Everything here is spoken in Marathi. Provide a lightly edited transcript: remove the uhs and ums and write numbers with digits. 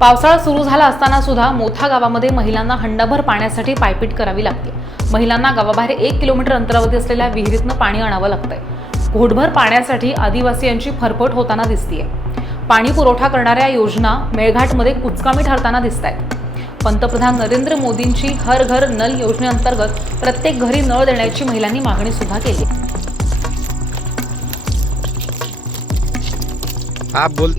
पावसाळा सुरू झाला असताना सुद्धा मोठा गावामध्ये महिलांना हंडाभर पाण्यासाठी पायपीट करावी लागते। महिलांना गावाबाहेर 1 किलोमीटर अंतरावरती असलेल्या विहिरीतनं पाणी आणावं लागतंय। घोटभर पाण्यासाठी आदिवासीयांची फरफट होताना दिसतेय। पाणी पुरवठा करणाऱ्या योजना मेळघाटमध्ये कुचकामी ठरताना दिसतायत। पंतप्रधान नरेंद्र मोदींची हर घर नल योजनेअंतर्गत प्रत्येक घरी नळ देण्याची महिलांनी मागणी सुद्धा केली। हा बोल।